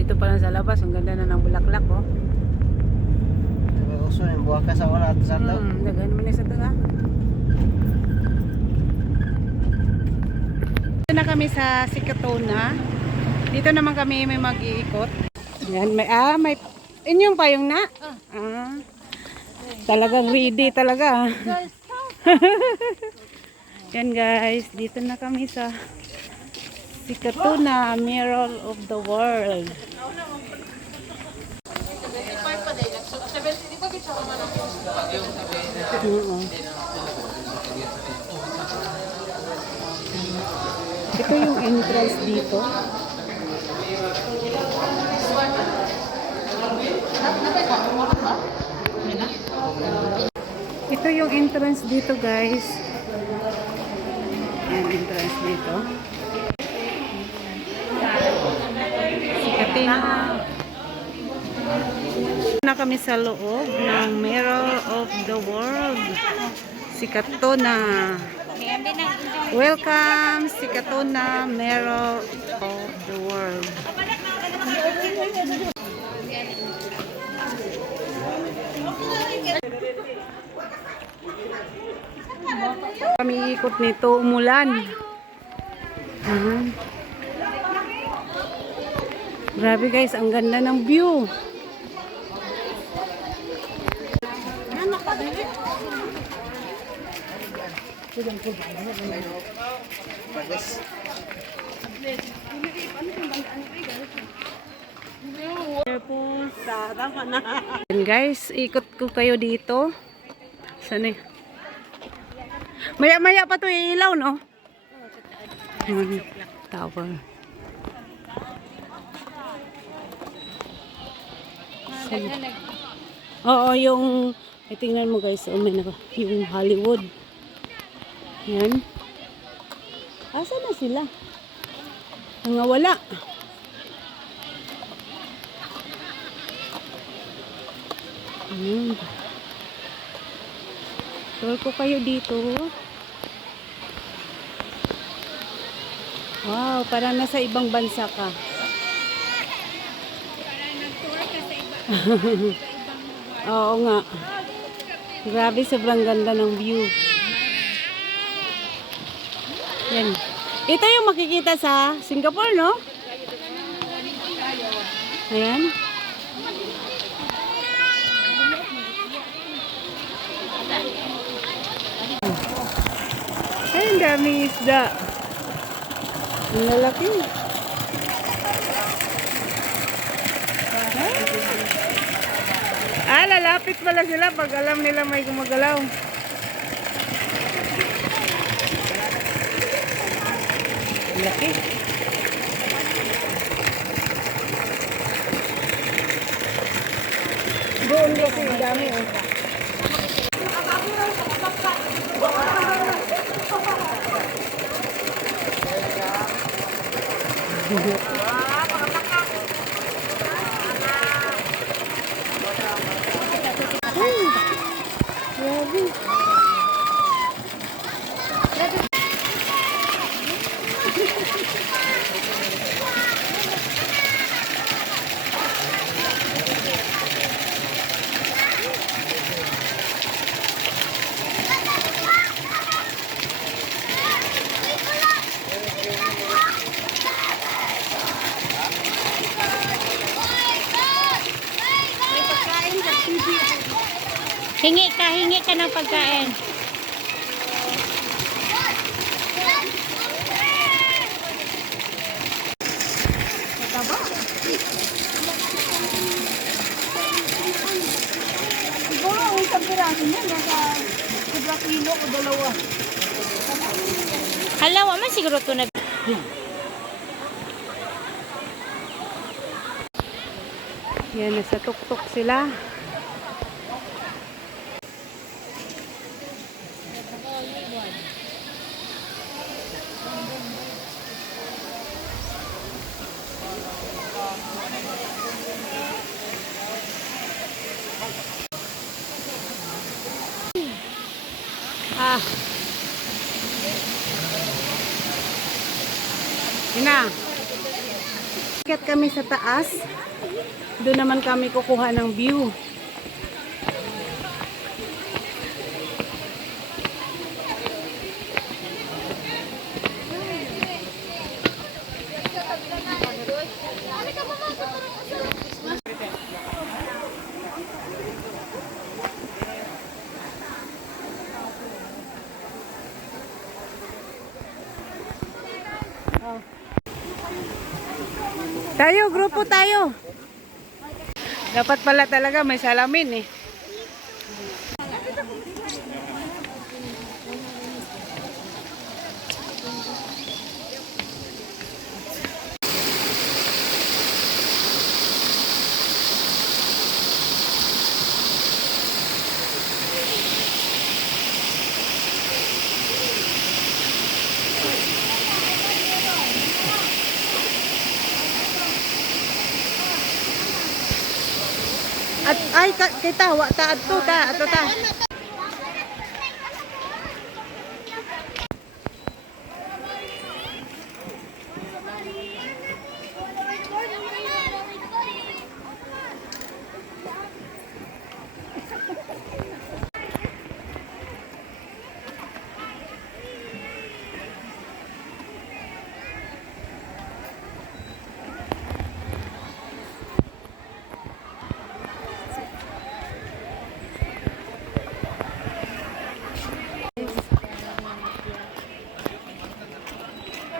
dito pa lang sa labas. Ang ganda na ng bulaklak, oh. Uso yung buwak ka sa wala at sa daw. Hmm, dagan mo na sa tunga. Dito na kami sa Sikatona. Dito naman kami may mag-iikot. Yan, may, ah, may, inyong payong na? Ah. Talagang ready talaga. ah. Yan guys, dito na kami sa Sikatuna, Mirror of the World. Ito yung entrance dito. Ito yung entrance dito guys. Yan, entrance dito. Sikatin na. Kami sa loob ng Mirror of the World. Sikatona. Welcome, Sikatona Mirror of the World. Kami ikot nito, umulan. Ayan. Grabe guys, ang ganda ng view. Yan guys, ikot ko kayo dito. Saan eh? Maya-maya pa to ilaw, no? Yan, tower. Oo, yung ay, tingnan mo guys, oh, may naka, yung Hollywood. Yan. Asa na sila? Mga wala. Ayan. Tour ko kayo dito. Wow, parang nasa ibang bansa ka. Oo nga. Grabe, sobrang ganda ng view. Yan. Ito yung makikita sa Singapore, no? Ayan. Ay, ang daming isda. Ang lalaki. Ah, lalapit pala sila pag alam nila may gumagalaw. Laki. Doon ang dami. Oh. Grabe. Hingi ka, hingi ka ng pagkain. Siguro ang isang piraso niya, nasa sobra kilo o dalawa. Hala, wa man siguro to na. Yan, nasa tuktok sila. Ah. Yun na. Aakyat kami sa taas. Doon naman kami kukuha ng view. Tayo, grupo tayo. Dapat pala talaga may salamin eh. At ay ka, kita wa ta adto ta ato ta.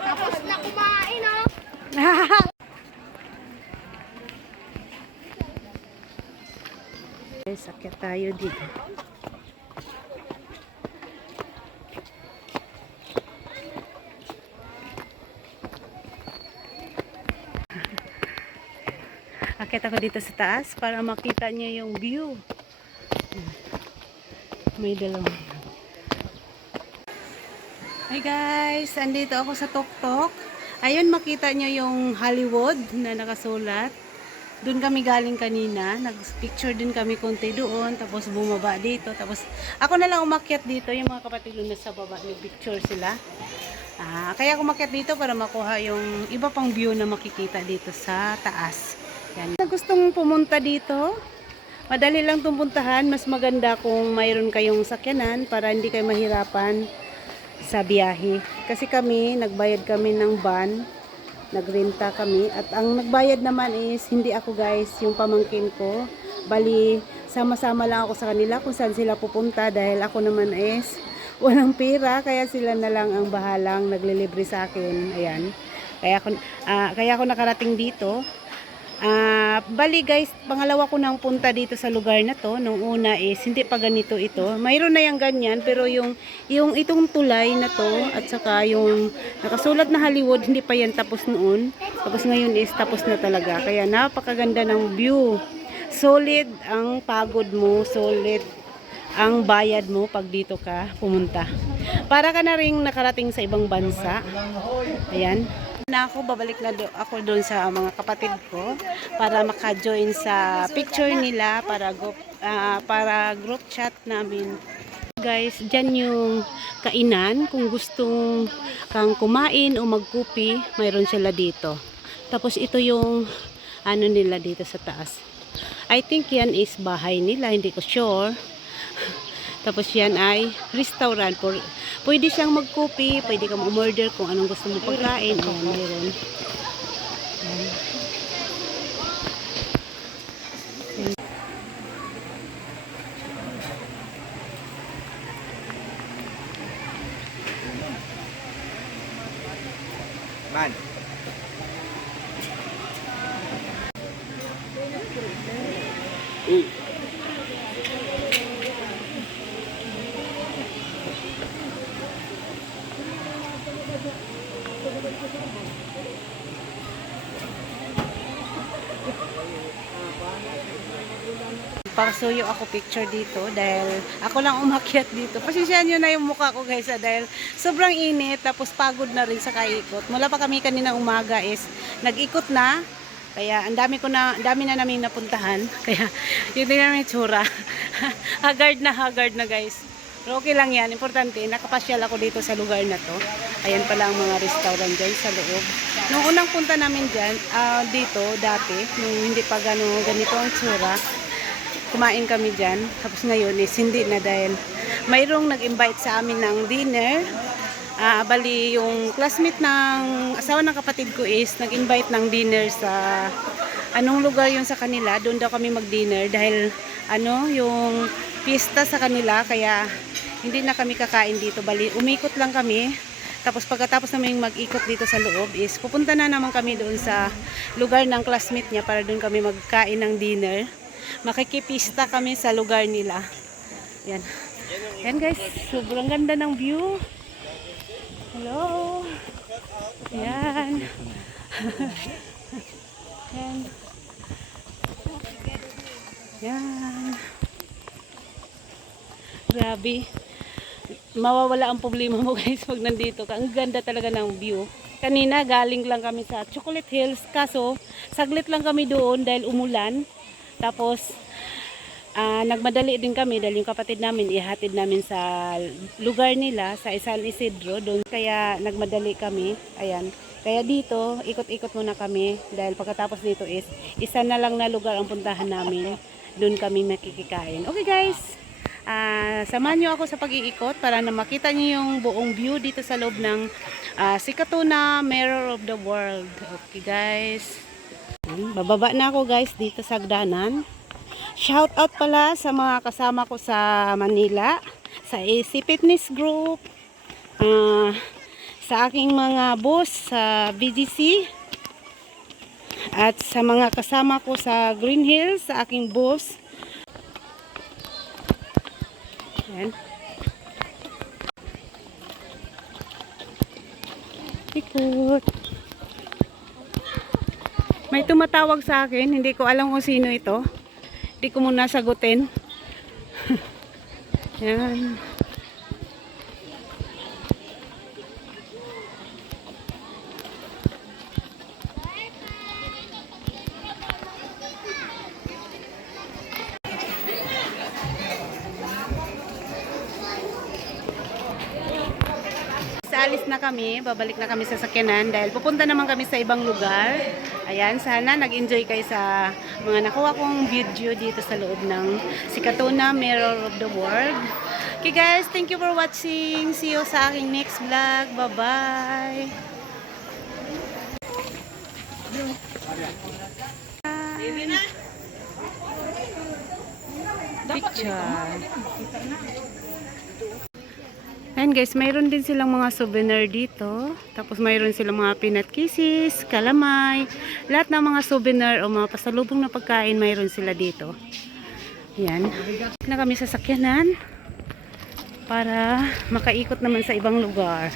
Tapos na kumain, oh. Okay, sakit tayo dito. Akit ako dito sa taas para makita niyo yung view. May dalawang. Hi guys, andito ako sa Tuktok. Ayun makita niyo yung Hollywood na nakasulat. Doon kami galing kanina, nag-picture din kami konti doon, tapos bumaba dito, tapos ako na lang umakyat dito, yung mga kapatid ko nasa baba, nag-picture sila. Ah, kaya umakyat dito para makuha yung iba pang view na makikita dito sa taas. Yan. Na gustong pumunta dito, madali lang itong puntahan, mas maganda kung mayroon kayong sakyanan para hindi kayo mahirapan sa biyahe. Kasi kami, nagbayad kami ng van, nagrenta kami at ang nagbayad naman is hindi ako guys, yung pamangkin ko. Bali, sama-sama lang ako sa kanila kung saan sila pupunta dahil ako naman is walang pera kaya sila na lang ang bahalang naglilibre sa akin. Ayan. Kaya ako, ah, kaya ako nakarating dito. Ah, bali guys, pangalawa ko nang punta dito sa lugar na to. Nung una is hindi pa ganito ito. Mayroon na yung ganyan pero yung yung itong tulay na to at saka yung nakasulat na Hollywood hindi pa yan tapos noon. Tapos ngayon is tapos na talaga. Kaya napakaganda ng view. Solid ang pagod mo, solid ang bayad mo pag dito ka pumunta. Para ka na ring nakarating sa ibang bansa. Ayan na ako, babalik na do, ako doon sa mga kapatid ko para maka-join sa picture nila para group, ah, para group chat namin. Guys, dyan yung kainan. Kung gustong kang kumain o magkupi, mayroon sila dito. Tapos ito yung ano nila dito sa taas. I think yan is bahay nila, hindi ko sure. Tapos yan ay restaurant. For, pwede siyang magkopi, pwede kang umorder kung anong gusto mo pagkain. Ayan, meron. Man. Pasuyo ako picture dito dahil ako lang umakyat dito. Pasensyahan nyo na yung mukha ko guys ah, dahil sobrang init tapos pagod na rin sa kaikot. Mula pa kami kanina umaga is nag-ikot na. Kaya ang dami ko na, dami na namin napuntahan. Kaya yun din namin tsura. haggard na haggard na guys. Pero okay lang yan. Importante, nakapasyal ako dito sa lugar na to. Ayan pala ang mga restaurant dyan sa loob. Nung unang punta namin dyan, ah, dito, dati, nung hindi pa gano, ganito ang tsura, kumain kami dyan. Tapos ngayon is hindi na dahil mayroong nag-invite sa amin ng dinner. Ah, bali, yung classmate ng asawa ng kapatid ko is nag-invite ng dinner sa anong lugar yun sa kanila. Doon daw kami mag-dinner dahil ano, yung pista sa kanila. Kaya hindi na kami kakain dito. Bali, umikot lang kami. Tapos pagkatapos namin mag-ikot dito sa loob is pupunta na naman kami doon sa lugar ng classmate niya para doon kami magkain ng dinner. Makikipista kami sa lugar nila. Yan. Yan guys, sobrang ganda ng view. Hello. Yan. Yan. Yan. Grabe. Mawawala ang problema mo guys pag nandito ka. Ang ganda talaga ng view. Kanina galing lang kami sa Chocolate Hills kaso saglit lang kami doon dahil umulan. Tapos ah, nagmadali din kami dahil yung kapatid namin ihatid namin sa lugar nila sa San Isidro doon kaya nagmadali kami. Ayan. Kaya dito, ikot-ikot muna kami dahil pagkatapos nito is isa na lang na lugar ang puntahan namin. Doon kami makikikain. Okay guys, Ah, samahan niyo ako sa pag-iikot para na makita niyo yung buong view dito sa loob ng ah, Sikatuna Mirror of the World. Okay guys. Ayan, Bababa na ako guys dito sa Agdanan. Shout out pala sa mga kasama ko sa Manila, sa AC Fitness Group, ah, sa aking mga boss sa BGC, at sa mga kasama ko sa Green Hills, sa aking boss, Yan. Ikot. May tumatawag sa akin. Hindi ko alam kung sino ito. Hindi ko muna sagutin. Yan. Kami, babalik na kami sa sakyanan dahil pupunta naman kami sa ibang lugar. Ayan, sana nag-enjoy kayo sa mga nakuha kong video dito sa loob ng Sikatuna Mirror of the World. Okay guys, thank you for watching. See you sa aking next vlog. Bye-bye. Picture. Ayan guys, mayroon din silang mga souvenir dito. Tapos mayroon silang mga peanut kisses, kalamay. Lahat ng mga souvenir o mga pasalubong na pagkain, mayroon sila dito. Ayan. Na kami sa sakyanan para makaikot naman sa ibang lugar.